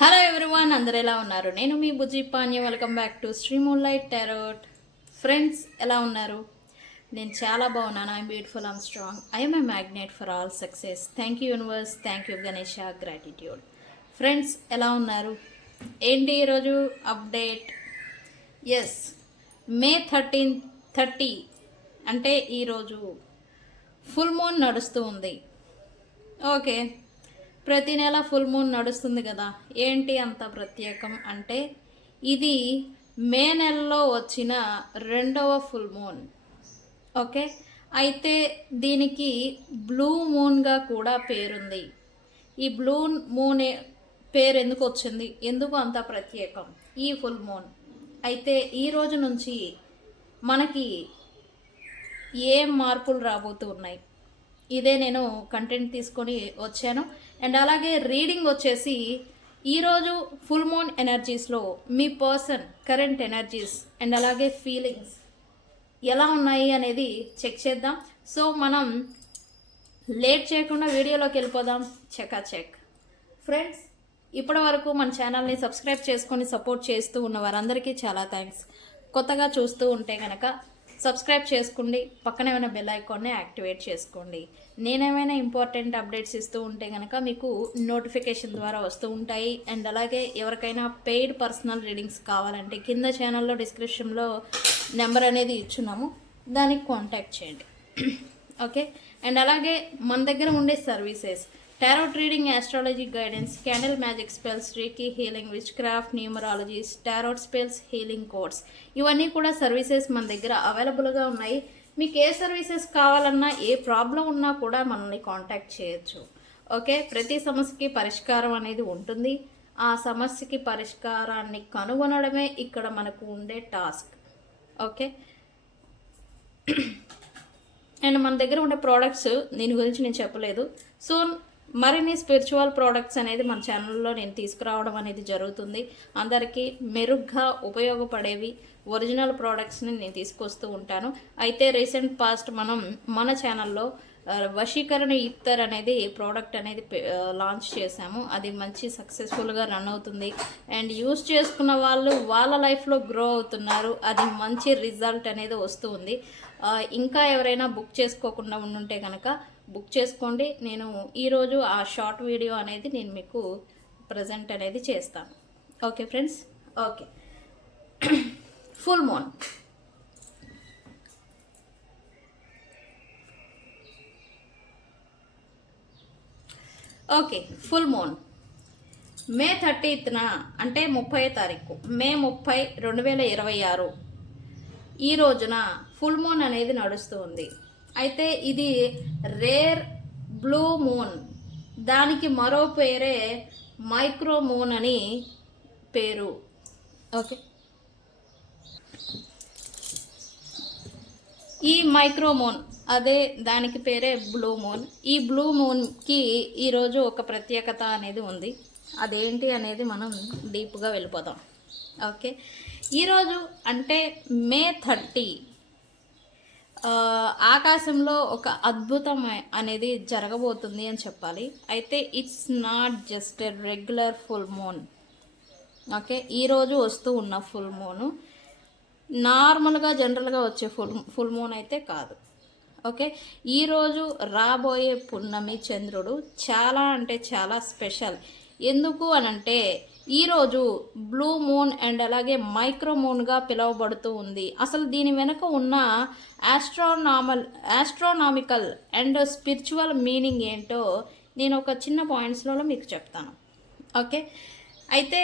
Hello everyone, అందరు ఎలా ఉన్నారు? నేను మీ Bujji Panya. Welcome back to Sri Moonlight Tarot. Friends, ఎలా ఉన్నారు? నేను చాలా బాగున్నాను. I'm beautiful, I'm strong, I'm a magnet for all success. Thank you universe, thank you Ganesha, gratitude. Friends, ఎలా ఉన్నారు? ఏంటి ఈరోజు అప్డేట్? ఎస్, మే 30 అంటే ఈరోజు ఫుల్ మూన్ నడుస్తూ ఉంది. ఓకే, ప్రతి నెల ఫుల్ మూన్ నడుస్తుంది కదా. ఏంటి అంత ప్రత్యేకం అంటే, ఇది మే నెలలో వచ్చిన రెండవ ఫుల్ మూన్. ఓకే, అయితే దీనికి బ్లూ మూన్గా కూడా పేరుంది. ఈ బ్లూ మూన్ పేరు ఎందుకు వచ్చింది, ఎందుకు అంత ప్రత్యేకం ఈ ఫుల్ మూన్? అయితే ఈ రోజు నుంచి మనకి ఏం మార్పులు రాబోతూ ఉన్నాయి, ఇదే నేను కంటెంట్ తీసుకొని వచ్చాను. అండ్ అలాగే రీడింగ్ వచ్చేసి ఈరోజు ఫుల్ మూన్ ఎనర్జీస్లో మీ పర్సన్ కరెంట్ ఎనర్జీస్ అండ్ అలాగే ఫీలింగ్స్ ఎలా ఉన్నాయి అనేది చెక్ చేద్దాం. సో మనం లేట్ చేయకుండా వీడియోలోకి వెళ్ళిపోదాం. చెక్ ఫ్రెండ్స్, ఇప్పటి వరకు మన ఛానల్ని సబ్స్క్రైబ్ చేసుకొని సపోర్ట్ చేస్తూ ఉన్న వారందరికీ చాలా థ్యాంక్స్. కొత్తగా చూస్తూ ఉంటే కనుక సబ్స్క్రైబ్ చేసుకోండి, పక్కన ఏమైనా బెల్ ఐకాన్ని యాక్టివేట్ చేసుకోండి. నేనేమైనా ఇంపార్టెంట్ అప్డేట్స్ ఇస్తూ ఉంటే కనుక మీకు నోటిఫికేషన్ ద్వారా వస్తూ ఉంటాయి. అండ్ అలాగే ఎవరికైనా పెయిడ్ పర్సనల్ రీడింగ్స్ కావాలంటే కింద ఛానల్లో డిస్క్రిప్షన్లో నెంబర్ అనేది ఇచ్చున్నాము, దానికి కాంటాక్ట్ చేయండి. ఓకే, అండ్ అలాగే మన దగ్గర ఉండే services tarot reading, astrology guidance, candle magic spells, reiki healing, witchcraft, numerologies, tarot spells, healing codes, ఇవన్నీ కూడా సర్వీసెస్ మన దగ్గర అవైలబుల్గా ఉన్నాయి. మీకు ఏ సర్వీసెస్ కావాలన్నా, ఏ ప్రాబ్లం ఉన్నా కూడా మనల్ని కాంటాక్ట్ చేయొచ్చు. ఓకే, ప్రతి సమస్యకి పరిష్కారం అనేది ఉంటుంది. ఆ సమస్యకి పరిష్కారాన్ని కనుగొనడమే ఇక్కడ మనకు ఉండే టాస్క్. ఓకే, అండ్ మన దగ్గర ఉండే ప్రోడక్ట్స్ దీని గురించి నేను చెప్పలేదు. సో మరిన్ని స్పిరిచువల్ ప్రోడక్ట్స్ అనేది మన ఛానల్లో నేను తీసుకురావడం అనేది జరుగుతుంది. అందరికీ మెరుగ్గా ఉపయోగపడేవి ఒరిజినల్ ప్రోడక్ట్స్ని నేను తీసుకొస్తూ ఉంటాను. అయితే రీసెంట్ పాస్ట్ మన ఛానల్లో వశీకరణ ఇత్తర్ అనేది ప్రోడక్ట్ అనేది లాంచ్ చేశాము. అది మంచి సక్సెస్ఫుల్గా రన్ అవుతుంది. అండ్ యూస్ చేసుకున్న వాళ్ళు వాళ్ళ లైఫ్లో గ్రో అవుతున్నారు. అది మంచి రిజల్ట్ అనేది వస్తుంది. ఇంకా ఎవరైనా బుక్ చేసుకోకుండా ఉండుంటే కనుక బుక్ చేసుకోండి. నేను ఈరోజు ఆ షార్ట్ వీడియో అనేది నేను మీకు ప్రజెంట్ అనేది చేస్తాను. Okay friends, okay. Full moon okay, full moon May 30న అంటే 30వ తారీఖు, మే 30, 2026 ఈ రోజున ఫుల్ మూన్ అనేది నడుస్తూ ఉంది. అయితే ఇది రేర్ బ్లూ మూన్, దానికి మరో పేరే మైక్రో మూన్ అని పేరు. ఓకే, ఈ మైక్రో మూన్ అదే దానికి పేరే బ్లూ మూన్. ఈ బ్లూ మూన్కి ఈరోజు ఒక ప్రత్యేకత అనేది ఉంది. అదేంటి అనేది మనం డీప్గా వెళ్ళిపోదాం. ఓకే, ఈరోజు అంటే మే 30 ఆకాశంలో ఒక అద్భుతం అనేది జరగబోతుంది అని చెప్పాలి. అయితే it's not just a regular full moon. Okay, ఈరోజు వస్తూ ఉన్న ఫుల్ మూను నార్మల్గా జనరల్గా వచ్చే ఫుల్ మూన్ అయితే కాదు. ఓకే, ఈరోజు రాబోయే పున్నమి చంద్రుడు చాలా అంటే చాలా స్పెషల్. ఎందుకు అనంటే ఈరోజు బ్లూ మూన్ అండ్ అలాగే మైక్రో మూన్గా పిలువబడుతూ ఉంది. అసలు దీని వెనుక ఉన్న ఆస్ట్రోనామికల్ అండ్ స్పిరిచువల్ మీనింగ్ ఏంటో నేను ఒక చిన్న పాయింట్స్లో మీకు చెప్తాను. ఓకే, అయితే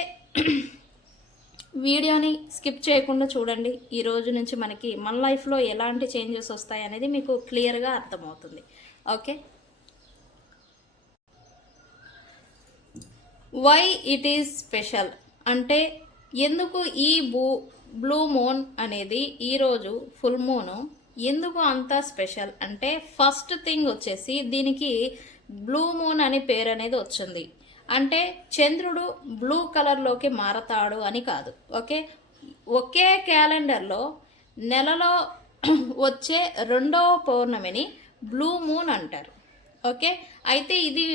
వీడియోని స్కిప్ చేయకుండా చూడండి. ఈ రోజు నుంచి మనకి మన లైఫ్లో ఎలాంటి చేంజెస్ వస్తాయి అనేది మీకు క్లియర్గా అర్థమవుతుంది. Okay, why it is special అంటే ఎందుకు ఈ బ్లూ మూన్ అనేది ఈరోజు ఫుల్ మూను ఎందుకు అంత స్పెషల్ అంటే, ఫస్ట్ థింగ్ వచ్చేసి దీనికి బ్లూ మూన్ అని పేరు అనేది వచ్చింది. అంటే చంద్రుడు బ్లూ కలర్లోకి మారతాడు అని కాదు. ఓకే, ఒకే క్యాలెండర్లో నెలలో వచ్చే రెండవ పౌర్ణమిని బ్లూ మూన్ అంటారు. ఓకే, అయితే ఇది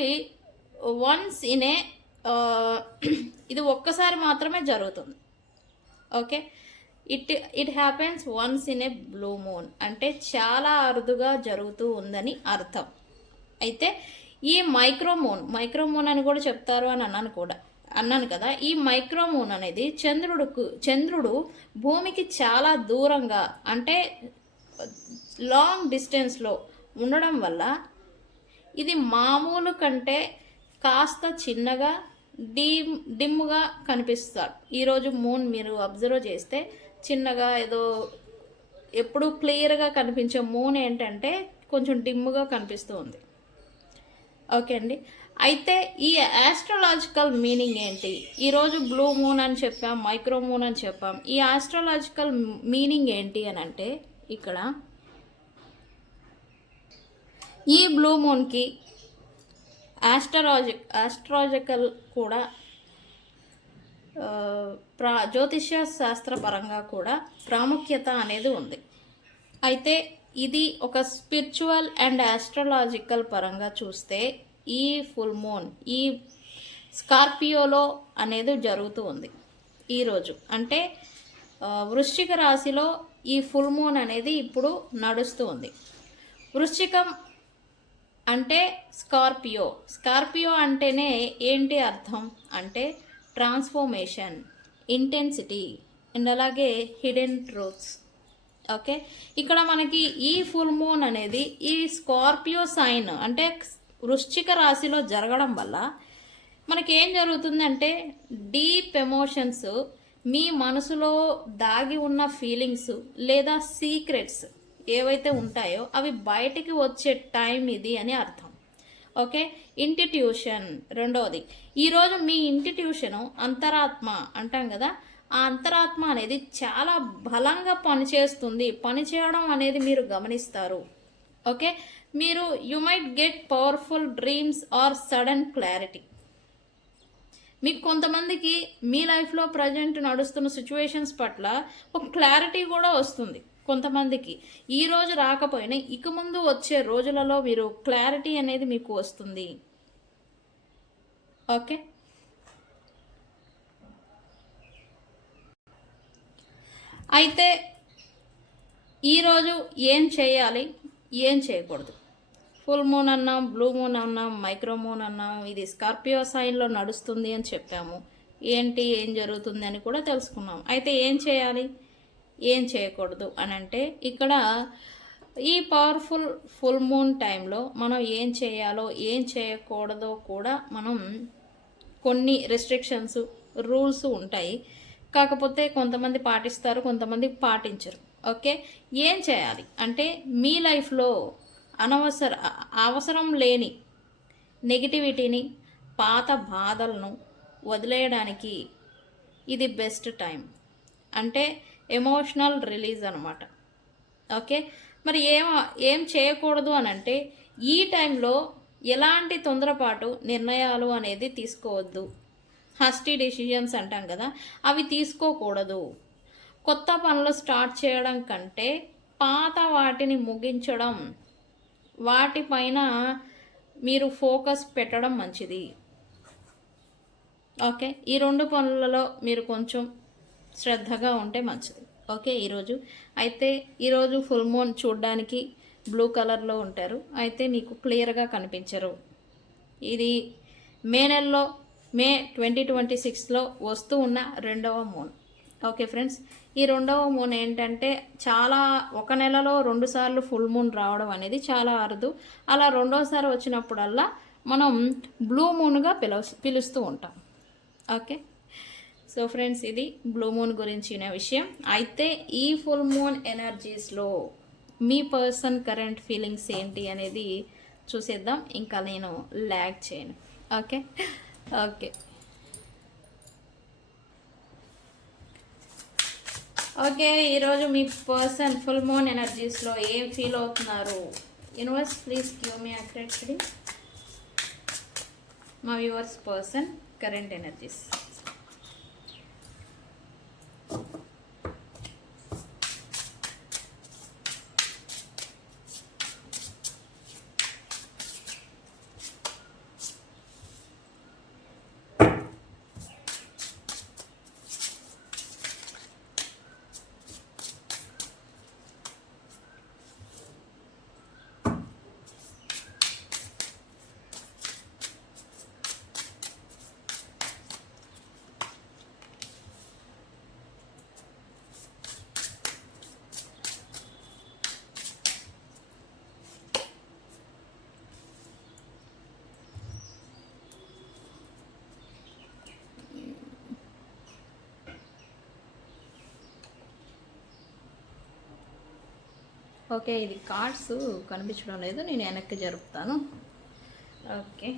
వన్స్ ఇన్ ఏ ఇది ఒక్కసారి మాత్రమే జరుగుతుంది. Okay, it it happens once in a blue moon అంటే చాలా అరుదుగా జరుగుతూ ఉందని అర్థం. అయితే ఈ మైక్రోమూన్ అని కూడా చెప్తారు అని అన్నాను కదా. ఈ మైక్రోమూన్ అనేది చంద్రుడు భూమికి చాలా దూరంగా అంటే లాంగ్ డిస్టెన్స్లో ఉండడం వల్ల ఇది మామూలు కంటే కాస్త చిన్నగా డిమ్గా కనిపిస్తారు. ఈరోజు మూన్ మీరు అబ్జర్వ్ చేస్తే చిన్నగా ఏదో ఎప్పుడు క్లియర్గా కనిపించే మూన్ ఏంటంటే కొంచెం డిమ్గా కనిపిస్తూ ఉంది. ఓకే అండి, అయితే ఈ ఆస్ట్రాలాజికల్ మీనింగ్ ఏంటి? ఈరోజు బ్లూ మూన్ అని చెప్పాం, మైక్రో మూన్ అని చెప్పాం. ఈ ఆస్ట్రాలాజికల్ మీనింగ్ ఏంటి అని అంటే ఇక్కడ ఈ బ్లూ మూన్కి ఆస్ట్రాలజికల్ కూడా జ్యోతిష్య శాస్త్రపరంగా కూడా ప్రాముఖ్యత అనేది ఉంది. అయితే ఇది ఒక స్పిరిచువల్ అండ్ ఆస్ట్రాలజికల్ పరంగా చూస్తే ఈ ఫుల్ మూన్ ఈ స్కార్పియోలో అనేది జరుగుతూ ఉంది ఈరోజు. అంటే వృశ్చిక రాశిలో ఈ ఫుల్ మూన్ అనేది ఇప్పుడు నడుస్తూ ఉంది. వృశ్చికం అంటే స్కార్పియో అంటేనే ఏంటి అర్థం అంటే ట్రాన్స్ఫర్మేషన్, ఇంటెన్సిటీ అండ్ అలాగే హిడెన్ ట్రూత్స్. ఓకే, ఇక్కడ మనకి ఈ ఫుల్ మూన్ అనేది ఈ స్కార్పియో సైన్ అంటే వృశ్చిక రాశిలో జరగడం వల్ల మనకి ఏం జరుగుతుంది అంటే డీప్ ఎమోషన్స్, మీ మనసులో దాగి ఉన్న ఫీలింగ్స్ లేదా సీక్రెట్స్ ఏవైతే ఉంటాయో అవి బయటికి వచ్చే టైం ఇది అని అర్థం. ఓకే, ఇంటిట్యూషన్ రెండవది. ఈరోజు మీ ఇంటిట్యూషను అంతరాత్మ అంటాం కదా, ఆ అంతరాత్మ అనేది చాలా బలంగా పనిచేస్తుంది. పనిచేయడం అనేది మీరు గమనిస్తారు. ఓకే, మీరు you might get powerful dreams or sudden clarity. మీకు కొంతమందికి మీ లైఫ్లో ప్రజెంట్ నడుస్తున్న సిచ్యువేషన్స్ పట్ల ఒక క్లారిటీ కూడా వస్తుంది. కొంతమందికి ఈరోజు రాకపోయినా ఇక ముందు వచ్చే రోజులలో మీరు క్లారిటీ అనేది మీకు వస్తుంది. ఓకే, అయితే ఈరోజు ఏం చేయాలి, ఏం చేయకూడదు? ఫుల్ మూన్ అన్నాం, బ్లూ మూన్ అన్నాం, మైక్రో మూన్ అన్నాం. ఇది స్కార్పియో సైన్లో నడుస్తుంది అని చెప్పాము. ఏంటి ఏం జరుగుతుంది అని కూడా తెలుసుకున్నాం. అయితే ఏం చేయాలి, ఏం చేయకూడదు అని అంటే ఇక్కడ ఈ పవర్ఫుల్ ఫుల్ మూన్ టైంలో మనం ఏం చేయాలో ఏం చేయకూడదో కూడా మనం కొన్ని రెస్ట్రిక్షన్స్ రూల్స్ ఉంటాయి. కాకపోతే కొంతమంది పాటిస్తారు, కొంతమంది పాటించరు. ఓకే, ఏం చేయాలి అంటే మీ లైఫ్లో అవసరం లేని నెగిటివిటీని, పాత బాధలను వదిలేయడానికి ఇది బెస్ట్ టైం. అంటే ఎమోషనల్ రిలీజ్ అనమాట. ఓకే, మరి ఏం చేయకూడదు అని అంటే ఈ టైంలో ఎలాంటి తొందరపాటు నిర్ణయాలు అనేది తీసుకోవద్దు. హస్టీ డెసిషన్స్ అంటాం కదా, అవి తీసుకోకూడదు. కొత్త పనులు స్టార్ట్ చేయడం కంటే పాత వాటిని ముగించడం, వాటిపైన మీరు ఫోకస్ పెట్టడం మంచిది. ఓకే, ఈ రెండు పనులలో మీరు కొంచెం శ్రద్ధగా ఉంటే మంచిది. ఓకే, ఈరోజు ఫుల్ మూన్ చూడడానికి బ్లూ కలర్లో ఉంటారు. అయితే మీకు క్లియర్గా కనిపించరు. ఇది మే 2026లో వస్తూ ఉన్న రెండవ మూన్. ఓకే ఫ్రెండ్స్, ఈ రెండవ మూన్ ఏంటంటే ఒక నెలలో 2 సార్లు ఫుల్ మూన్ రావడం అనేది చాలా అరుదు. అలా రెండోసారి వచ్చినప్పుడల్లా మనం బ్లూ మూన్గా పిలుస్తూ ఉంటాం. ఓకే, సో ఫ్రెండ్స్, ఇది బ్లూ మూన్ గురించిన విషయం. అయితే ఈ ఫుల్ మూన్ ఎనర్జీస్లో మీ పర్సన్ కరెంట్ ఫీలింగ్స్ ఏంటి అనేది చూసేద్దాం. ఇంకా నేను ల్యాగ్ చేయను. ఓకే ఓకే ఓకే ఈరోజు మీ పర్సన్ ఫుల్ మూన్ ఎనర్జీస్లో ఏం ఫీల్ అవుతున్నారు? Universe please give me accurate reading. మా viewers person current energies. Okay, ఇది కార్డ్స్ కనిపించడం లేదు, నేను వెనక్కి జరుపుతాను. ఓకే,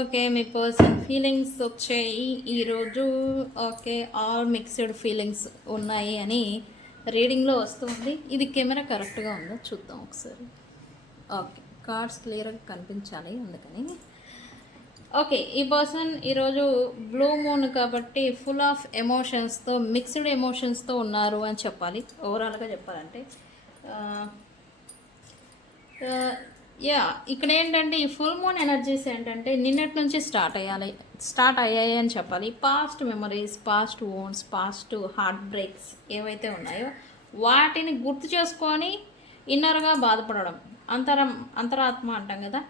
ఓకే, మీ పర్సన్ ఫీలింగ్స్ వచ్చాయి ఈరోజు. ఓకే, ఆల్ మిక్స్డ్ ఫీలింగ్స్ ఉన్నాయి అని రీడింగ్లో వస్తుంది. ఇది కెమెరా కరెక్ట్గా ఉందో చూద్దాం ఒకసారి. ఓకే, కార్డ్స్ క్లియర్గా కనిపించాలి అందుకని. ఓకే, ఈ పర్సన్ ఈరోజు బ్లూ మూన్ కాబట్టి ఫుల్ ఆఫ్ ఎమోషన్స్తో, మిక్స్డ్ ఎమోషన్స్తో ఉన్నారు అని చెప్పాలి. ఓవరాల్గా చెప్పాలంటే యా, ఇక్కడ ఏంటంటే ఈ ఫుల్ మూన్ ఎనర్జీస్ ఏంటంటే నిన్నటి నుంచి స్టార్ట్ అయ్యాయి అని చెప్పాలి. Past memories, past ones, past heart breaks ఏవైతే ఉన్నాయో వాటిని గుర్తు చేసుకొని ఇన్నర్గా బాధపడడం, అంతరాత్మ అంటాం కదా.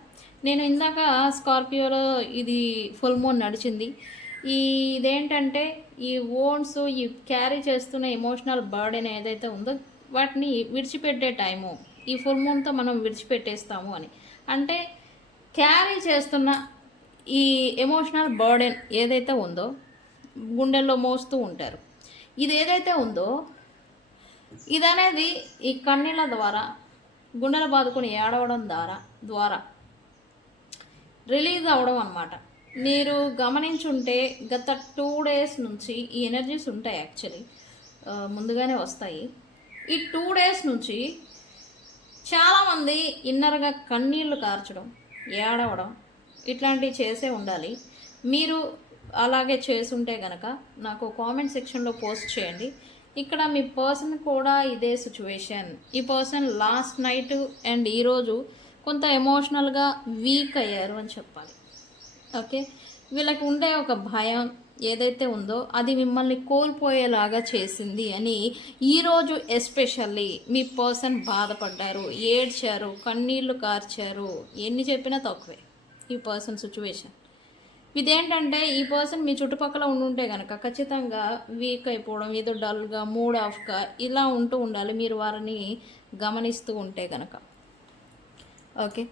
నేను ఇందాక స్కార్పియోలో ఇది ఫుల్ మూన్ నడిచింది. ఇదేంటంటే ఈ ఓన్స్, ఈ క్యారీ చేస్తున్న ఎమోషనల్ బర్డెన్ ఏదైతే ఉందో వాటిని విడిచిపెట్టే టైము ఈ ఫుల్ మూన్తో మనం విడిచిపెట్టేస్తాము అని. అంటే క్యారీ చేస్తున్న ఈ ఎమోషనల్ బర్డెన్ ఏదైతే ఉందో గుండెల్లో మోస్తూ ఉంటారు. ఇది ఏదైతే ఉందో ఇదనేది ఈ కన్నీళ్ళ ద్వారా, గుండెల బాదుకొని ఏడవడం ద్వారా రిలీజ్ అవ్వడం అన్నమాట. మీరు గమనించుంటే గత 2 days నుంచి ఈ ఎనర్జీస్ ఉంటాయి. యాక్చువల్లీ ముందుగానే వస్తాయి. ఈ 2 days నుంచి చాలామంది ఇన్నర్గా కన్నీళ్లు కార్చడం, ఏడవడం ఇట్లాంటివి చేసే ఉండాలి. మీరు అలాగే చేసుంటే కనుక నాకు కామెంట్ సెక్షన్లో పోస్ట్ చేయండి. ఇక్కడ మీ పర్సన్ కూడా ఇదే సిచ్యువేషన్. ఈ పర్సన్ లాస్ట్ నైట్ అండ్ ఈరోజు కొంత ఎమోషనల్గా వీక్ అయ్యారు అని చెప్పాలి. ఓకే, వీళ్ళకి ఉండే ఒక భయం ఏదైతే ఉందో అది మిమ్మల్ని కోల్పోయేలాగా చేసింది అని ఈరోజు ఎస్పెషల్లీ మీ పర్సన్ బాధపడ్డారు, ఏడ్చారు, కన్నీళ్లు కార్చారు. ఎన్ని చెప్పినా తక్కువే ఈ పర్సన్ సిచ్యువేషన్. ఇదేంటంటే ఈ పర్సన్ మీ చుట్టుపక్కల ఉండుంటే కనుక ఖచ్చితంగా వీక్ అయిపోవడం, ఏదో డల్గా, మూడ్ ఆఫ్గా ఇలా ఉంటూ ఉండాలి మీరు వారిని గమనిస్తూ ఉంటే కనుక. Okay,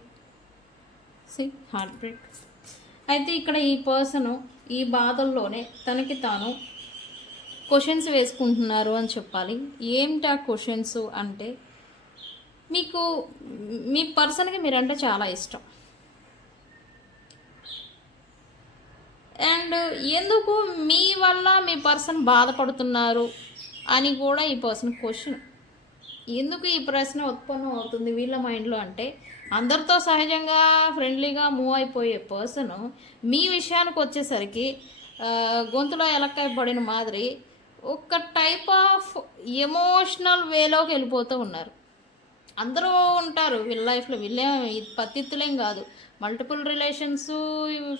heart break. అయితే ఇక్కడ ఈ పర్సను ఈ బాధల్లోనే తనకి తాను క్వశ్చన్స్ వేసుకుంటున్నారు అని చెప్పాలి. ఏమిటా క్వశ్చన్స్ అంటే, మీకు మీ పర్సన్కి మీరంటే చాలా ఇష్టం. అండ్ ఎందుకు మీ వల్ల మీ పర్సన్ బాధపడుతున్నారు అని కూడా ఈ పర్సన్ క్వశ్చన్. ఎందుకు ఈ ప్రశ్న ఉత్పన్నం అవుతుంది వీళ్ళ మైండ్లో అంటే, అందరితో సహజంగా ఫ్రెండ్లీగా మూవ్ అయిపోయే పర్సన్ మీ విషయానికి వచ్చేసరికి గొంతులో ఎలక్కాయ పడిన మాదిరి ఒక టైప్ ఆఫ్ ఎమోషనల్ వేలోకి వెళ్ళిపోతూ ఉన్నారు. అందరూ ఉంటారు వీళ్ళ లైఫ్లో, వీళ్ళే పత్తిత్తులేం కాదు. Multiple relations,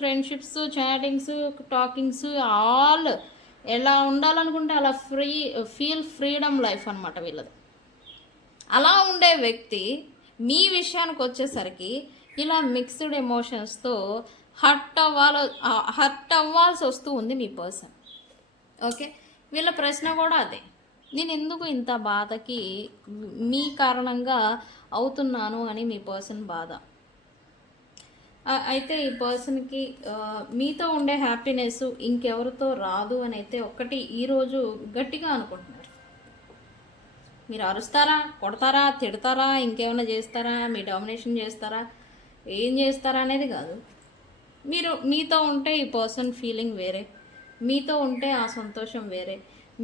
friendships, chattings, talkings, all ఎలా ఉండాలనుకుంటే అలా ఫ్రీడమ్ లైఫ్ అనమాట వీళ్ళది. అలా ఉండే వ్యక్తి మీ విషయానికి వచ్చేసరికి ఇలా మిక్స్డ్ ఎమోషన్స్తో హర్ట్ అవ్వాల్సి వస్తూ ఉంది మీ పర్సన్. ఓకే, వీళ్ళ ప్రశ్న కూడా అదే, నేను ఎందుకు ఇంత బాధకి మీ కారణంగా అవుతున్నాను అని మీ పర్సన్ బాధ. అయితే ఈ పర్సన్కి మీతో ఉండే హ్యాపీనెస్ ఇంకెవరితో రాదు అని అయితే ఒక్కటి ఈరోజు గట్టిగా అనుకుంటున్నారు. మీరు అరుస్తారా, కొడతారా, తిడతారా, ఇంకేమైనా చేస్తారా, మీ డామినేషన్ చేస్తారా, ఏం చేస్తారా అనేది కాదు. మీతో ఉంటే ఈ పర్సన్ ఫీలింగ్ వేరే, మీతో ఉంటే ఆ సంతోషం వేరే,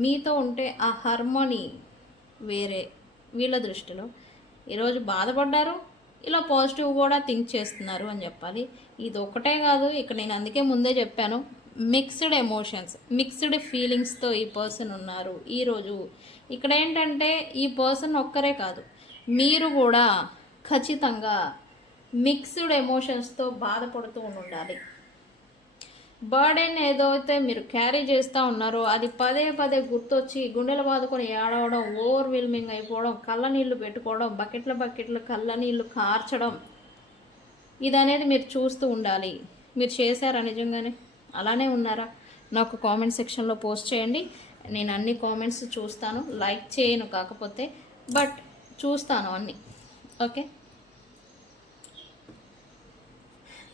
మీతో ఉంటే ఆ హార్మోనీ వేరే. వీళ్ళ దృష్టిలో ఈరోజు బాధపడ్డారు, ఇలా పాజిటివ్ కూడా థింక్ చేస్తున్నారు అని చెప్పాలి. ఇది ఒకటే కాదు, ఇక్కడ నేను అందుకే ముందే చెప్పాను, మిక్స్డ్ ఎమోషన్స్, మిక్స్డ్ ఫీలింగ్స్తో ఈ పర్సన్ ఉన్నారు ఈరోజు. ఇక్కడ ఏంటంటే ఈ పర్సన్ ఒక్కరే కాదు, మీరు కూడా ఖచ్చితంగా మిక్స్డ్ ఎమోషన్స్తో బాధపడుతూ ఉండాలి. బర్డెన్ ఏదైతే మీరు క్యారీ చేస్తూ ఉన్నారో అది పదే పదే గుర్తొచ్చి గుండెలు బాదుకొని ఏడవడం, ఓవర్వెల్మింగ్ అయిపోవడం, కళ్ళ నీళ్ళు పెట్టుకోవడం, బకెట్ల కళ్ళ నీళ్ళు కార్చడం, ఇది అనేది మీరు చూస్తూ ఉండాలి. మీరు చేశారా నిజంగానే? అలానే ఉన్నారా? నాకు కామెంట్ సెక్షన్లో పోస్ట్ చేయండి. నేను అన్ని కామెంట్స్ చూస్తాను, లైక్ చేయను కాకపోతే, బట్ చూస్తాను అన్నీ. ఓకే,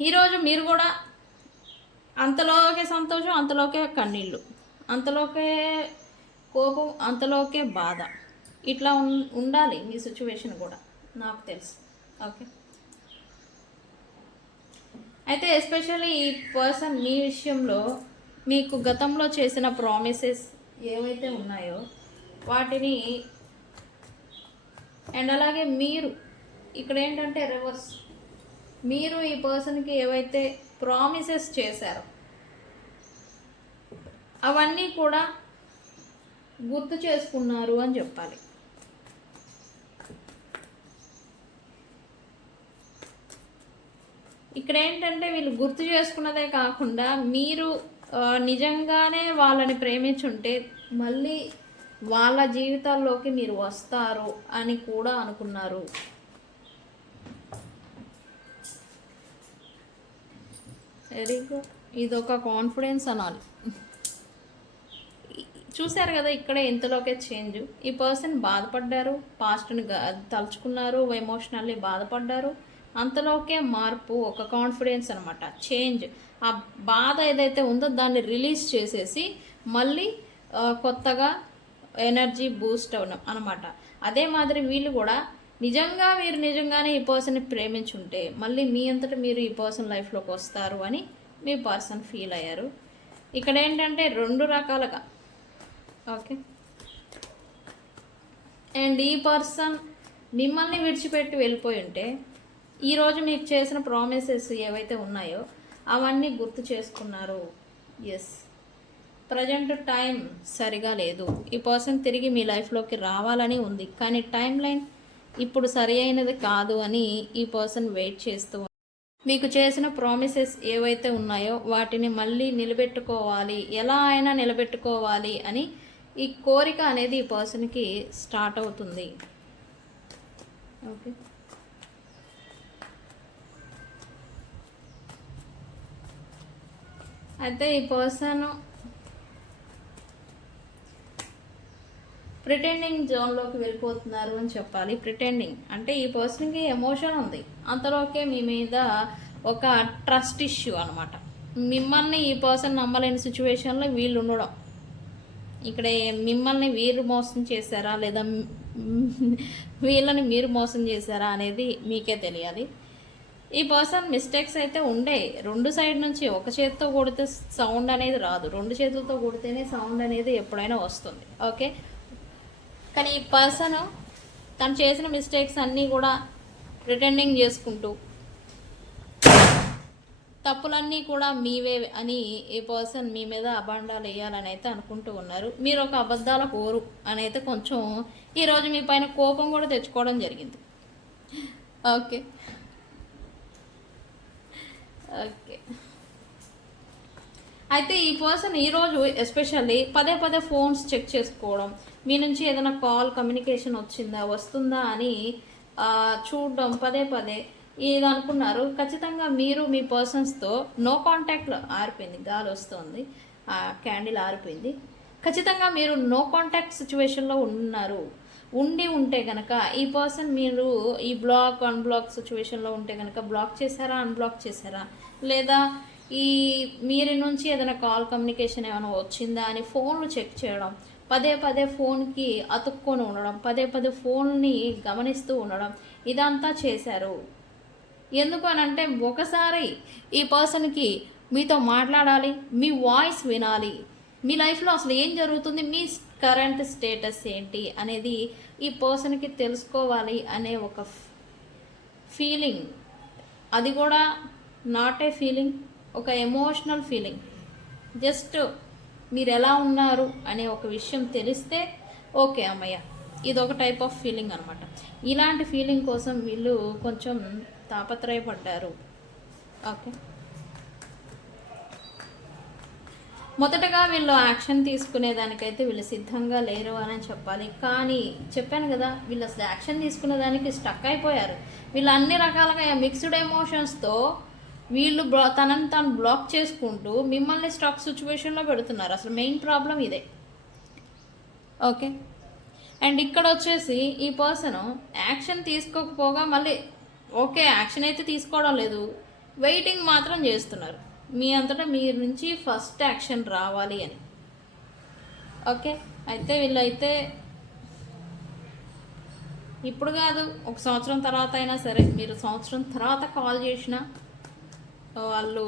ఈరోజు మీరు కూడా అంతలోకే సంతోషం, అంతలోకే కన్నీళ్ళు, అంతలోకే కోపం, అంతలోకే బాధ, ఇట్లా ఉండాలి మీ సిచ్యువేషన్ కూడా, నాకు తెలుసు. ఓకే, అయితే ఎస్పెషల్లీ ఈ పర్సన్ మీ విషయంలో మీకు గతంలో చేసిన ప్రామిసెస్ ఏవైతే ఉన్నాయో వాటిని, అండ్ అలాగే మీరు ఇక్కడ ఏంటంటే రివర్స్, మీరు ఈ పర్సన్కి ఏవైతే ప్రామిసెస్ చేశారో అవన్నీ కూడా గుర్తు చేసుకున్నారు అని చెప్పాలి. ఇక్కడ ఏంటంటే వీళ్ళు గుర్తు చేసుకున్నదే కాకుండా మీరు నిజంగానే వాళ్ళని ప్రేమించుంటే మళ్ళీ వాళ్ళ జీవితాల్లోకి మీరు వస్తారు అని కూడా అనుకున్నారు. వెరీ గుడ్, ఇదొక కాన్ఫిడెన్స్ అనాలి. చూశారు కదా ఇక్కడ ఎంతలోకే చేంజ్. ఈ పర్సన్ బాధపడ్డారు, పాస్ట్ని తలుచుకున్నారు, ఎమోషనల్లీ బాధపడ్డారు, అంతలోకే మార్పు, ఒక కాన్ఫిడెన్స్ అనమాట, చేంజ్. ఆ బాధ ఏదైతే ఉందో దాన్ని రిలీజ్ చేసేసి మళ్ళీ కొత్తగా ఎనర్జీ బూస్ట్ అవడం అనమాట. అదే మాదిరి వీళ్ళు కూడా మీరు నిజంగానే ఈ పర్సన్ని ప్రేమించుంటే మళ్ళీ మీ అంతటా మీరు ఈ పర్సన్ లైఫ్లోకి వస్తారు అని మీ పర్సన్ ఫీల్ అయ్యారు. ఇక్కడ ఏంటంటే 2 రకాలుగా. ఓకే, అండ్ ఈ పర్సన్ మిమ్మల్ని విడిచిపెట్టి వెళ్ళిపోయి ఉంటే ఈరోజు మీకు చేసిన ప్రామిసెస్ ఏవైతే ఉన్నాయో అవన్నీ గుర్తు చేసుకున్నారు. ఎస్, ప్రజెంట్ టైం సరిగా లేదు, ఈ పర్సన్ తిరిగి మీ లైఫ్లోకి రావాలని ఉంది, కానీ టైం లైన్ ఇప్పుడు సరి అయినది కాదు అని ఈ పర్సన్ వెయిట్ చేస్తూ, మీకు చేసిన ప్రామిసెస్ ఏవైతే ఉన్నాయో వాటిని మళ్ళీ నిలబెట్టుకోవాలి, ఎలా అయినా నిలబెట్టుకోవాలి అని ఈ కోరిక అనేది ఈ పర్సన్కి స్టార్ట్ అవుతుంది. ఓకే, అయితే ఈ పర్సన్ ప్రిటెండింగ్ జోన్లోకి వెళ్ళిపోతున్నారు అని చెప్పాలి. ప్రిటెండింగ్ అంటే ఈ పర్సన్కి ఎమోషన్ ఉంది, అంతలోకే మీ మీద ఒక ట్రస్ట్ ఇష్యూ అనమాట. మిమ్మల్ని ఈ పర్సన్ నమ్మలేని సిచ్యువేషన్లో వీళ్ళు ఉండడం, ఇక్కడ మిమ్మల్ని వీరు మోసం చేశారా లేదా వీళ్ళని మీరు మోసం చేశారా అనేది మీకే తెలియాలి. ఈ పర్సన్ మిస్టేక్స్ అయితే ఉండే 2 సైడ్ నుంచి, ఒక చేతితో కొడితే సౌండ్ అనేది రాదు, 2 చేతులతో కొడితేనే సౌండ్ అనేది ఎప్పుడైనా వస్తుంది. ఓకే, కానీ ఈ పర్సన్ తను చేసిన మిస్టేక్స్ అన్నీ కూడా ప్రిటెండింగ్ చేసుకుంటూ తప్పులన్నీ కూడా మీవే అని ఈ పర్సన్ మీ మీద అబండాలు వేయాలని అయితే అనుకుంటూ ఉన్నారు. మీరు ఒక అబద్ధాల కోరు అని అయితే కొంచెం ఈరోజు మీ పైన కోపం కూడా తెచ్చుకోవడం జరిగింది. ఓకే ఓకే, అయితే ఈ పర్సన్ ఈరోజు ఎస్పెషల్లీ పదే ఫోన్స్ చెక్ చేసుకోవడం, మీ నుంచి ఏదైనా కాల్ కమ్యూనికేషన్ వస్తుందా అని చూడడం, పదే ఇది అనుకున్నారు. ఖచ్చితంగా మీరు మీ పర్సన్స్తో నో కాంటాక్ట్లో ఆరిపోయింది, గాలి వస్తుంది, క్యాండిల్ ఆరిపోయింది. ఖచ్చితంగా మీరు నో కాంటాక్ట్ సిచ్యువేషన్లో ఉన్నారు. ఉండి ఉంటే కనుక ఈ పర్సన్ మీరు ఈ అన్బ్లాక్ సిచ్యువేషన్లో ఉంటే కనుక బ్లాక్ చేశారా, అన్బ్లాక్ చేశారా, లేదా ఈ మీరు నుంచి ఏదైనా కాల్ కమ్యూనికేషన్ ఏమైనా వచ్చిందా అని ఫోన్లు చెక్ చేయడం, పదే పదే ఫోన్కి అతుక్కొని ఉండడం, పదే పదే ఫోన్ని గమనిస్తూ ఉండడం, ఇదంతా చేశారు. ఎందుకు అని అంటే ఒకసారి ఈ పర్సన్కి మీతో మాట్లాడాలి, మీ వాయిస్ వినాలి, మీ లైఫ్లో అసలు ఏం జరుగుతుంది, మీ కరెంట్ స్టేటస్ ఏంటి అనేది ఈ పర్సన్కి తెలుసుకోవాలి అనే ఒక ఫీలింగ్. అది కూడా నాట్ ఏ ఫీలింగ్, ఒక ఎమోషనల్ ఫీలింగ్. జస్ట్ మీరు ఎలా ఉన్నారు అనే ఒక విషయం తెలిస్తే ఓకే అమ్మయ్య, ఇది ఒక టైప్ ఆఫ్ ఫీలింగ్ అనమాట. ఇలాంటి ఫీలింగ్ కోసం వీళ్ళు కొంచెం తాపత్రయపడ్డారు. ఓకే, మొదటగా వీళ్ళు యాక్షన్ తీసుకునేదానికైతే వీళ్ళు సిద్ధంగా లేరు అని చెప్పాలి. కానీ చెప్పాను కదా, వీళ్ళు అసలు యాక్షన్ తీసుకునేదానికి స్టక్ అయిపోయారు. వీళ్ళు అన్ని రకాలుగా మిక్స్డ్ ఎమోషన్స్తో వీళ్ళు తనని తాను బ్లాక్ చేసుకుంటూ మిమ్మల్ని స్టక్ సిచ్యువేషన్లో పెడుతున్నారు. అసలు మెయిన్ ప్రాబ్లం ఇదే. ఓకే, అండ్ ఇక్కడ వచ్చేసి ఈ పర్సన్ యాక్షన్ తీసుకోకపోగా మళ్ళీ ఓకే యాక్షన్ అయితే తీసుకోవడం లేదు, వెయిటింగ్ మాత్రం చేస్తున్నారు మీ అంతటా మీరు నుంచి ఫస్ట్ యాక్షన్ రావాలి అని. ఓకే, అయితే వీళ్ళైతే ఇప్పుడు కాదు, ఒక సంవత్సరం తర్వాత అయినా సరే, మీరు సంవత్సరం తర్వాత కాల్ చేసినా వాళ్ళు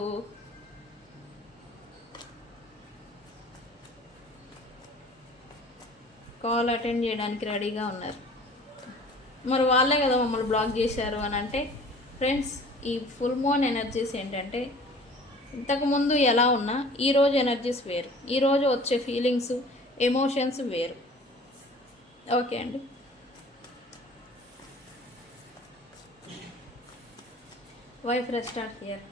కాల్ అటెండ్ చేయడానికి రెడీగా ఉన్నారు. మరి వాళ్ళే కదా మమ్మల్ని బ్లాక్ చేశారు అని అంటే ఫ్రెండ్స్, ఈ ఫుల్ మూన్ ఎనర్జీస్ ఏంటంటే ఇంతకుముందు ఎలా ఉన్నా ఈరోజు ఎనర్జీస్ వేరు, ఈరోజు వచ్చే ఫీలింగ్స్ ఎమోషన్స్ వేరు. ఓకే అండి, వైఫ్ రెస్టార్ట్ హియర్.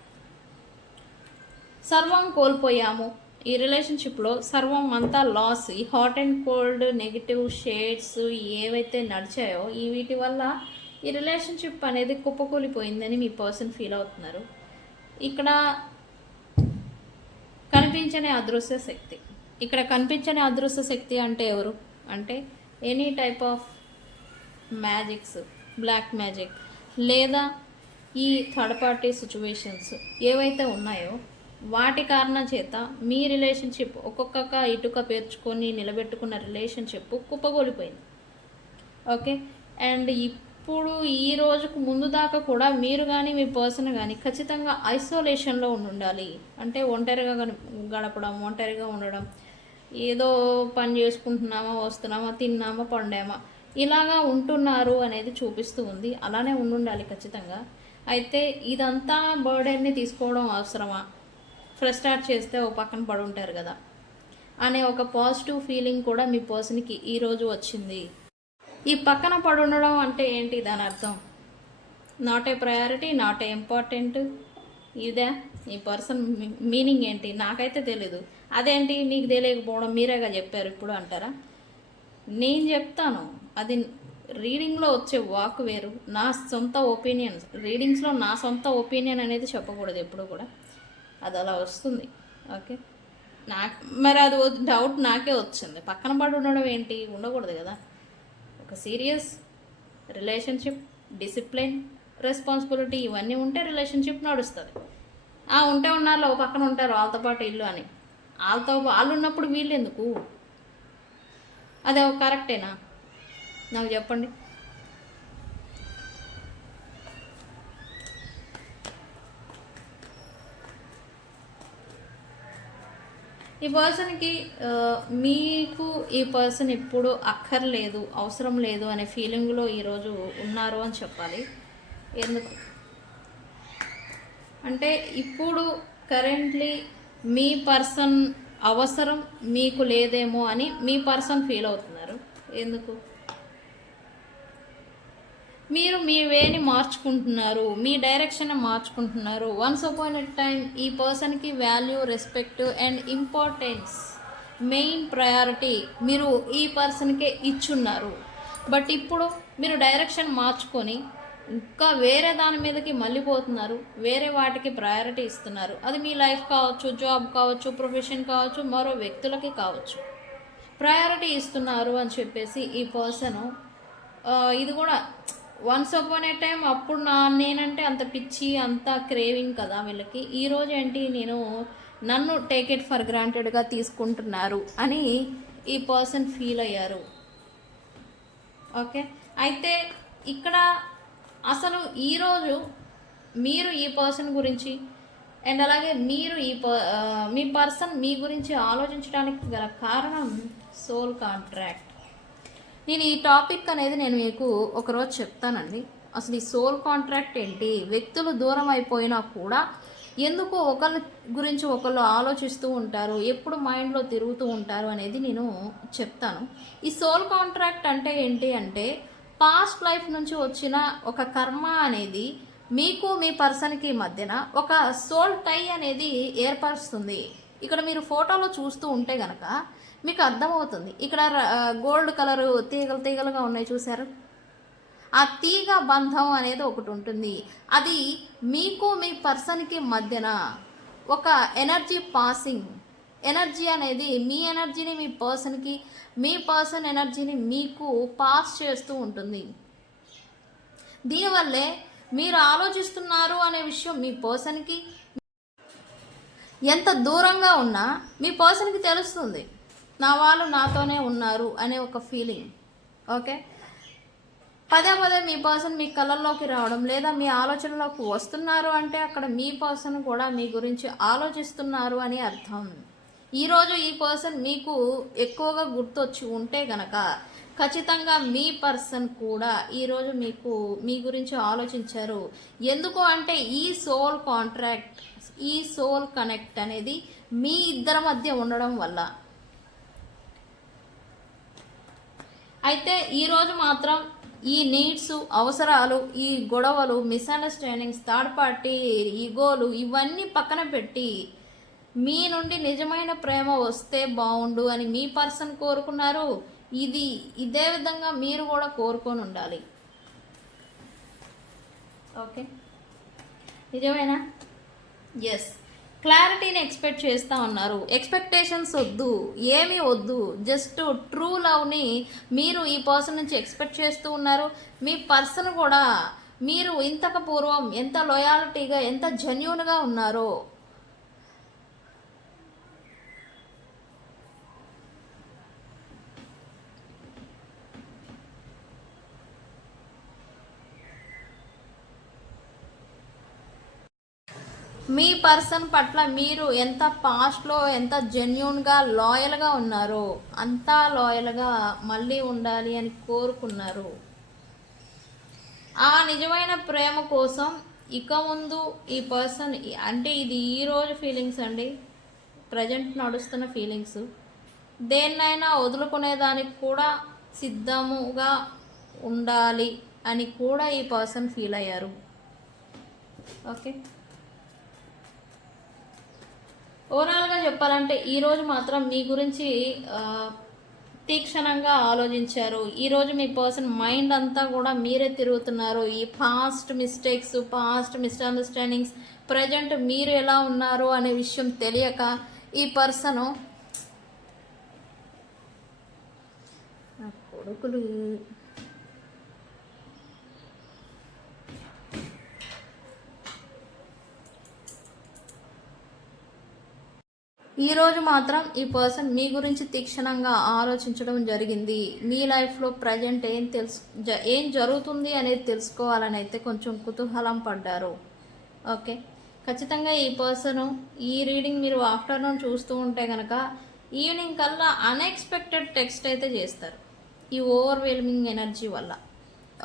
సర్వం కోల్పోయాము ఈ రిలేషన్షిప్లో, సర్వం అంతా లాస్. ఈ hot and cold negative shades ఏవైతే నడిచాయో ఈ వీటి వల్ల ఈ రిలేషన్షిప్ అనేది కుప్పకూలిపోయిందని మీ పర్సన్ ఫీల్ అవుతున్నారు. ఇక్కడ కనిపించని అదృశ్య శక్తి, ఇక్కడ కనిపించని అదృశ్య శక్తి అంటే ఎవరు అంటే any type of magics, black magic, లేదా ఈ థర్డ్ పార్టీ సిచ్యువేషన్స్ ఏవైతే ఉన్నాయో వాటి కారణం చేత మీ రిలేషన్షిప్ ఒక్కొక్క ఇటుక పేర్చుకొని నిలబెట్టుకున్న రిలేషన్షిప్ కుప్పగోలిపోయింది. ఓకే, అండ్ ఇప్పుడు ఈ రోజుకు ముందు దాకా కూడా మీరు కానీ మీ పర్సన్ కానీ ఖచ్చితంగా ఐసోలేషన్లో ఉండాలి. అంటే ఒంటరిగా గడపడం, ఒంటరిగా ఉండడం, ఏదో పని చేసుకుంటున్నామా, వస్తున్నామా, తిన్నామా, పండామా, ఇలాగా ఉంటున్నారు అనేది చూపిస్తూ ఉంది. అలానే ఉండాలి ఖచ్చితంగా. అయితే ఇదంతా బర్డెన్ని తీసుకోవడం అవసరమా, ఫ్రస్ట్రేట్ చేస్తే ఓ పక్కన పడి ఉంటారు కదా అనే ఒక పాజిటివ్ ఫీలింగ్ కూడా మీ పర్సన్కి ఈరోజు వచ్చింది. ఈ పక్కన పడి ఉండడం అంటే ఏంటి, దాని అర్థం not a priority, not a important. ఇదే ఈ పర్సన్ మీనింగ్ ఏంటి నాకైతే తెలీదు. అదేంటి మీకు తెలియకపోవడం, మీరేగా చెప్పారు ఇప్పుడు అంటారా? నేను చెప్తాను, అది రీడింగ్లో వచ్చే వాక్ వేరు, నా సొంత ఒపీనియన్. రీడింగ్స్లో నా సొంత ఒపీనియన్ అనేది చెప్పకూడదు ఎప్పుడు కూడా, అది అలా వస్తుంది. ఓకే, మరి అది డౌట్ నాకే వచ్చింది. పక్కన పడి ఉండడం ఏంటి, ఉండకూడదు కదా. ఒక సీరియస్ రిలేషన్షిప్, డిసిప్లిన్, రెస్పాన్సిబిలిటీ ఇవన్నీ ఉంటే రిలేషన్షిప్ నడుస్తుంది. ఉంటే ఉన్నారు ఓ పక్కన ఉంటారు వాళ్ళతో పాటు ఇల్లు అని, వాళ్ళు ఉన్నప్పుడు వీళ్ళు ఎందుకు? అదే కరెక్టేనా నాకు చెప్పండి. ఈ పర్సన్కి మీకు ఈ పర్సన్ ఇప్పుడు అక్కర్లేదు, అవసరం లేదు అనే ఫీలింగ్లో ఈరోజు ఉన్నారు అని చెప్పాలి. ఎందుకు అంటే ఇప్పుడు కరెంట్లీ మీ పర్సన్ అవసరం మీకు లేదేమో అని మీ పర్సన్ ఫీల్ అవుతున్నారు. ఎందుకు? మీరు మీ వేని మార్చుకుంటున్నారు, మీ డైరెక్షన్ మార్చుకుంటున్నారు. వన్స్ అపాన్ ఎ టైం ఈ పర్సన్కి value, respect and importance, main priority మీరు ఈ పర్సన్కే ఇచ్చున్నారు. బట్ ఇప్పుడు మీరు డైరెక్షన్ మార్చుకొని ఇంకా వేరే దాని మీదకి మళ్ళీపోతున్నారు, వేరే వాటికి ప్రయారిటీ ఇస్తున్నారు. అది మీ లైఫ్ కావచ్చు, జాబ్ కావచ్చు, ప్రొఫెషన్ కావచ్చు, మరో వ్యక్తులకి కావచ్చు. ప్రయారిటీ ఇస్తున్నారు అని చెప్పేసి ఈ పర్సన్ ఇది కూడా వన్స్ అపాన్ ఏ టైం అప్పుడు నేనంటే అంత పిచ్చి అంత క్రేవింగ్ కదా వీళ్ళకి. ఈరోజు ఏంటి నేను నన్ను టేక్ ఇట్ ఫర్ గ్రాంటెడ్గా తీసుకుంటున్నారు అని ఈ పర్సన్ ఫీల్ అయ్యారు. ఓకే, అయితే ఇక్కడ అసలు ఈరోజు మీరు ఈ పర్సన్ గురించి అండ్ అలాగే మీరు మీ పర్సన్ మీ గురించి ఆలోచించడానికి గల కారణం సోల్ కాంట్రాక్ట్. నేను ఈ టాపిక్ అనేది నేను మీకు ఒకరోజు చెప్తానండి. అసలు ఈ సోల్ కాంట్రాక్ట్ ఏంటి, వ్యక్తులు దూరం అయిపోయినా కూడా ఎందుకు ఒకళ్ళ గురించి ఒకళ్ళు ఆలోచిస్తూ ఉంటారు, ఎప్పుడు మైండ్లో తిరుగుతూ ఉంటారు అనేది నేను చెప్తాను. ఈ సోల్ కాంట్రాక్ట్ అంటే ఏంటి అంటే పాస్ట్ లైఫ్ నుంచి వచ్చిన ఒక కర్మ అనేది మీకు మీ పర్సన్కి మధ్యన ఒక సోల్ టై అనేది ఏర్పరుస్తుంది. ఇక్కడ మీరు ఫోటోలో చూస్తూ ఉంటే కనుక మీకు అర్థమవుతుంది. ఇక్కడ గోల్డ్ కలరు తీగలు తీగలుగా ఉన్నాయి చూసారు, ఆ తీగ బంధం అనేది ఒకటి ఉంటుంది. అది మీకు మీ పర్సన్కి మధ్యన ఒక ఎనర్జీ పాసింగ్, ఎనర్జీ అనేది మీ ఎనర్జీని మీ పర్సన్కి, మీ పర్సన్ ఎనర్జీని మీకు పాస్ చేస్తూ ఉంటుంది. దీనివల్లే మీరు ఆలోచిస్తున్నారు అనే విషయం మీ పర్సన్కి ఎంత దూరంగా ఉన్నా మీ పర్సన్కి తెలుస్తుంది. నా వాళ్ళు నాతోనే ఉన్నారు అనే ఒక ఫీలింగ్. ఓకే, పదే పదే మీ పర్సన్ మీ కళ్ళల్లోకి రావడం లేదా మీ ఆలోచనలోకి వస్తున్నారు అంటే అక్కడ మీ పర్సన్ కూడా మీ గురించి ఆలోచిస్తున్నారు అని అర్థం. ఈరోజు ఈ పర్సన్ మీకు ఎక్కువగా గుర్తొచ్చి ఉంటే గనక ఖచ్చితంగా మీ పర్సన్ కూడా ఈరోజు మీకు మీ గురించి ఆలోచించారు. ఎందుకు అంటే ఈ సోల్ కాంట్రాక్ట్, ఈ సోల్ కనెక్ట్ అనేది మీ ఇద్దరి మధ్య ఉండడం వల్ల. అయితే ఈరోజు మాత్రం ఈ నీడ్స్, అవసరాలు, ఈ గొడవలు, మిస్అండర్స్టాండింగ్స్, థర్డ్ పార్టీ ఈగోలు ఇవన్నీ పక్కన పెట్టి మీ నుండి నిజమైన ప్రేమ వస్తే బాగుండు అని మీ పర్సన్ కోరుకున్నారు. ఇదే విధంగా మీరు కూడా కోరుకొని ఉండాలి. ఓకే, నిజమేనా? ఎస్, క్లారిటీని ఎక్స్పెక్ట్ చేస్తూ ఉన్నారు. ఎక్స్పెక్టేషన్స్ వద్దు, ఏమీ వద్దు, జస్ట్ ట్రూ లవ్ని మీరు ఈ పర్సన్ నుంచి ఎక్స్పెక్ట్ చేస్తూ ఉన్నారు. మీ పర్సన్ కూడా మీరు ఇంతకు పూర్వం ఎంత లాయాలిటీగా, ఎంత జెన్యూన్గా ఉన్నారో మీ పర్సన్ పట్ల మీరు ఎంత పాస్ట్లో ఎంత జెన్యూన్గా లాయల్గా ఉన్నారో అంతా లాయల్గా మళ్ళీ ఉండాలి అని కోరుకున్నారు. ఆ నిజమైన ప్రేమ కోసం ఇక ముందు ఈ పర్సన్ అంటే ఇది ఈరోజు ఫీలింగ్స్ అండి, ప్రజెంట్ నడుస్తున్న ఫీలింగ్స్. దేన్నైనా వదులుకునేదానికి కూడా సిద్ధముగా ఉండాలి అని కూడా ఈ పర్సన్ ఫీల్ అయ్యారు. ఓకే, ఓవరాల్గా చెప్పాలంటే ఈరోజు మాత్రం మీ గురించి తీక్షణంగా ఆలోచించారు. ఈరోజు మీ పర్సన్ మైండ్ అంతా కూడా మీరే తిరుగుతున్నారు. ఈ past mistakes, past misunderstandings, present మీరు ఎలా ఉన్నారు అనే విషయం తెలియక ఈ పర్సను కొడుకులు ఈరోజు మాత్రం ఈ పర్సన్ మీ గురించి తీక్షణంగా ఆలోచించడం జరిగింది. మీ లైఫ్లో ప్రజెంట్ ఏం జరుగుతుంది అనేది తెలుసుకోవాలని అయితే కొంచెం కుతూహలం పడ్డారు. ఓకే, ఖచ్చితంగా ఈ పర్సన్ ఈ రీడింగ్ మీరు ఆఫ్టర్నూన్ చూస్తూ ఉంటే కనుక ఈవినింగ్ కల్లా అన్ఎక్స్పెక్టెడ్ టెక్స్ట్ అయితే చేస్తారు ఈ ఓవర్వెల్మింగ్ ఎనర్జీ వల్ల.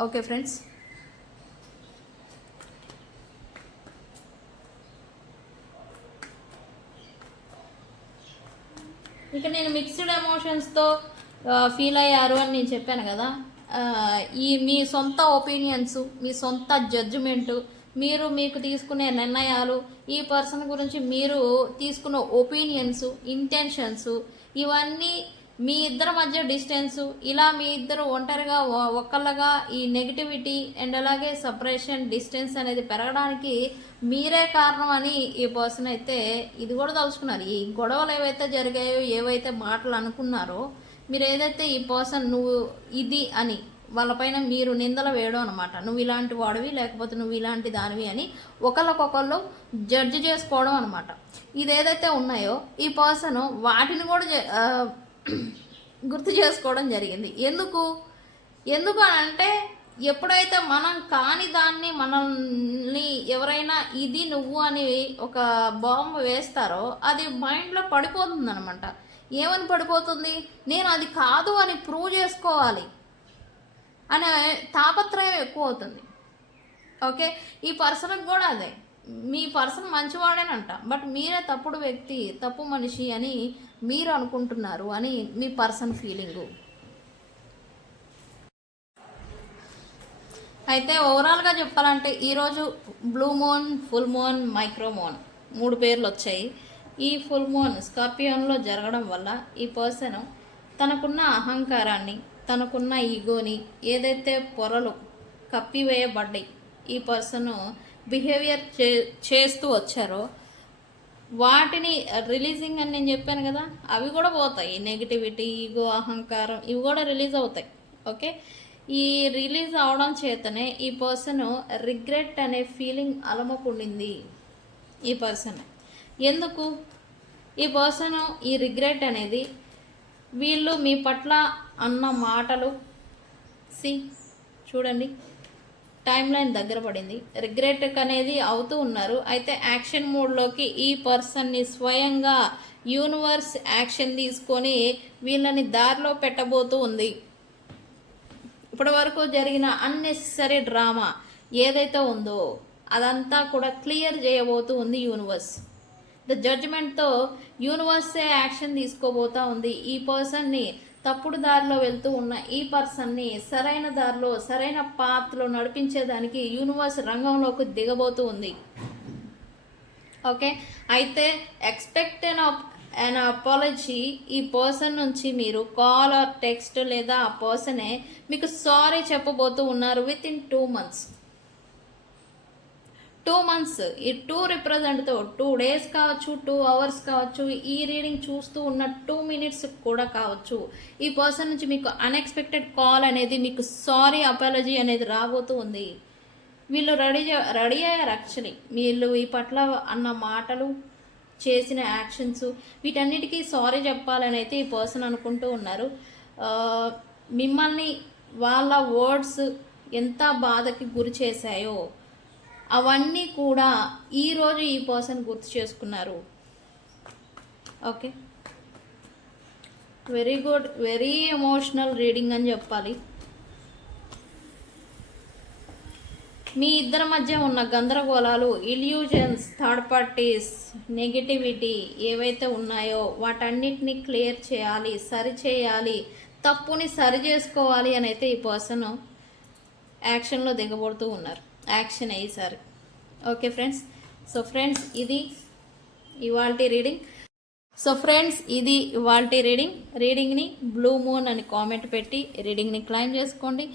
ఓకే ఫ్రెండ్స్, ఇక నేను మిక్స్డ్ ఎమోషన్స్తో ఫీల్ అయ్యారు అని నేను చెప్పాను కదా. ఈ మీ సొంత ఒపీనియన్స్, మీ సొంత జడ్జిమెంటు, మీకు తీసుకునే నిర్ణయాలు, ఈ పర్సన్ గురించి మీరు తీసుకున్న ఒపీనియన్స్, ఇంటెన్షన్స్, ఇవన్నీ మీ ఇద్దరి మధ్య డిస్టెన్సు, ఇలా మీ ఇద్దరు ఒంటరిగా ఒక్కళ్ళగా ఈ నెగిటివిటీ అండ్ అలాగే సపరేషన్, డిస్టెన్స్ అనేది పెరగడానికి మీరే కారణం అని ఈ పర్సన్ అయితే ఇది కూడా తలుచుకున్నారు. ఈ గొడవలు ఏవైతే జరిగాయో, ఏవైతే మాటలు అనుకున్నారో, మీరు ఏదైతే ఈ పర్సన్ నువ్వు ఇది అని వాళ్ళపైన మీరు నిందలు వేయడం అనమాట. నువ్వు ఇలాంటి వాడివి, లేకపోతే నువ్వు ఇలాంటి దానివి అని ఒకళ్ళకొకళ్ళు జడ్జి చేసుకోవడం అనమాట. ఇదేదైతే ఉన్నాయో ఈ పర్సన్ వాటిని కూడా గుర్తు చేసుకోవడం జరిగింది. ఎందుకు అని అంటే ఎప్పుడైతే మనం కాని దాన్ని మనల్ని ఎవరైనా ఇది నువ్వు అని ఒక బాంబు వేస్తారో అది మైండ్లో పడిపోతుంది అనమాట. ఏమని పడిపోతుంది? నేను అది కాదు అని ప్రూవ్ చేసుకోవాలి అనే తాపత్రయం ఎక్కువ అవుతుంది. ఓకే, ఈ పర్సన్కి కూడా అదే. మీ పర్సన్ మంచివాడేనంట, బట్ మీరే తప్పుడు వ్యక్తి, తప్పు మనిషి అని మీరు అనుకుంటున్నారు అని మీ పర్సన్ ఫీలింగు. అయితే ఓవరాల్గా చెప్పాలంటే ఈరోజు blue moon, full moon, micro moon 3 పేర్లు వచ్చాయి. ఈ ఫుల్ మూన్ స్కార్పియోన్లో జరగడం వల్ల ఈ పర్సన్ తనకున్న అహంకారాన్ని, తనకున్న ఈగోని, ఏదైతే పొరలు కప్పివేయబడ్డాయి ఈ పర్సన్ బిహేవియర్ చేస్తూ వచ్చారో వాటిని రిలీజింగ్ అని నేను చెప్పాను కదా, అవి కూడా పోతాయి. నెగిటివిటీ, ఈగో, అహంకారం ఇవి కూడా రిలీజ్ అవుతాయి. ఓకే, ఈ రిలీజ్ అవడం చేతనే ఈ పర్సన్ రిగ్రెట్ అనే ఫీలింగ్ అలమకుండింది ఈ పర్సన్. ఎందుకు ఈ పర్సన్ ఈ రిగ్రెట్ అనేది వీళ్ళు మీ పట్ల అన్న మాటలు చూడండి, టైం లైన్ దగ్గర పడింది. రిగ్రెట్ అనేది అవుతూ ఉన్నారు. అయితే యాక్షన్ మోడ్లోకి ఈ పర్సన్ని స్వయంగా యూనివర్స్ యాక్షన్ తీసుకొని వీళ్ళని దారిలో పెట్టబోతూ ఉంది. ఇప్పటి వరకు జరిగిన అన్నెసెసరీ డ్రామా ఏదైతే ఉందో అదంతా కూడా క్లియర్ చేయబోతూ ఉంది యూనివర్స్. ద జడ్జిమెంట్తో యూనివర్సే యాక్షన్ తీసుకోబోతూ ఉంది. ఈ పర్సన్ని తప్పుడు దారిలో వెళ్తూ ఉన్న ఈ పర్సన్ని సరైన దారిలో, సరైన పాత్లో నడిపించేదానికి యూనివర్స్ రంగంలోకి దిగబోతూ ఉంది. ఓకే, అయితే ఎక్స్పెక్ట్ అండ్ అపాలజీ ఈ పర్సన్ నుంచి మీరు కాల్ ఆర్ టెక్స్ట్ లేదా ఆ పర్సనే మీకు సారీ చెప్పబోతూ ఉన్నారు విత్ ఇన్ 2 months. 2 months ఈ 2 రిప్రజెంట్తో 2 days కావచ్చు, 2 hours కావచ్చు, ఈ రీడింగ్ చూస్తూ ఉన్న 2 minutes కూడా కావచ్చు. ఈ పర్సన్ నుంచి మీకు అన్ఎక్స్పెక్టెడ్ కాల్ అనేది, మీకు సారీ అపాలజీ అనేది రాబోతూ ఉంది. వీళ్ళు రెడీ అయ్యారు. యాక్చువల్లీ వీళ్ళు ఈ పట్ల అన్న మాటలు, చేసిన యాక్షన్స్ వీటన్నిటికీ సారీ చెప్పాలని అయితే ఈ పర్సన్ అనుకుంటూ ఉన్నారు. మిమ్మల్ని వాళ్ళ వర్డ్స్ ఎంత బాధకి గురి చేశాయో అవన్నీ కూడా ఈరోజు ఈ పర్సన్ గుర్తు చేసుకున్నారు. Okay, very good, very emotional reading అని చెప్పాలి. మీ ఇద్దరి మధ్య ఉన్న గందరగోళాలు, ఇల్యూజన్స్, థర్డ్ పార్టీస్, నెగిటివిటీ ఏవైతే ఉన్నాయో వాటన్నిటిని క్లియర్ చేయాలి, సరి చేయాలి, తప్పుని సరి చేసుకోవాలి అని అయితే ఈ పర్సన్ యాక్షన్లో దిగబడుతూ ఉన్నారు. యాక్షన్ అయ్యేసారి. ఓకే ఫ్రెండ్స్, సో ఫ్రెండ్స్ ఇది ఇవాల్టి రీడింగ్. రీడింగ్ని బ్లూ మూన్ అని కామెంట్ పెట్టి రీడింగ్ని క్లైమ్ చేసుకోండి.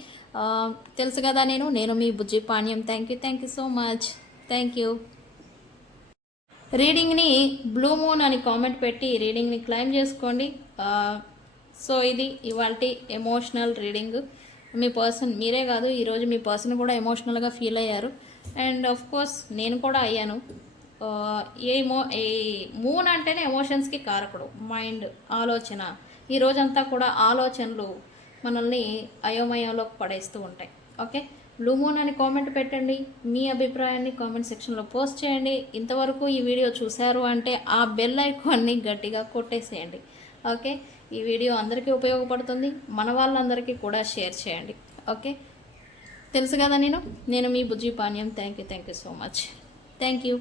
తెలుసు కదా నేను మీ Bujji Panyam. Thank you so much. Thank you. రీడింగ్ని బ్లూ మూన్ అని కామెంట్ పెట్టి రీడింగ్ని క్లైమ్ చేసుకోండి. సో ఇది ఇవాల్టి ఎమోషనల్ రీడింగ్. మీ పర్సన్, మీరే కాదు, ఈరోజు మీ పర్సన్ కూడా ఎమోషనల్గా ఫీల్ అయ్యారు. అండ్ ఆఫ్ కోర్స్ నేను కూడా అయ్యాను. ఈ మూన్ అంటేనే ఎమోషన్స్కి కారకుడు, మైండ్, ఆలోచన. ఈ రోజంతా కూడా ఆలోచనలు మనల్ని అయోమయంలోకి పడేస్తూ ఉంటాయి. ఓకే, బ్లూ మూన్ అని కామెంట్ పెట్టండి. మీ అభిప్రాయాన్ని కామెంట్ సెక్షన్లో పోస్ట్ చేయండి. ఇంతవరకు ఈ వీడియో చూశారు అంటే ఆ బెల్ ఐకాన్ని గట్టిగా కొట్టేసేయండి. ఓకే, ఈ వీడియో అందరికీ ఉపయోగపడుతుంది. మన వాళ్ళందరికీ కూడా షేర్ చేయండి. ఓకే, తెలుసు కదా నేను మీ Bujji Panyam. Thank you so much. Thank you.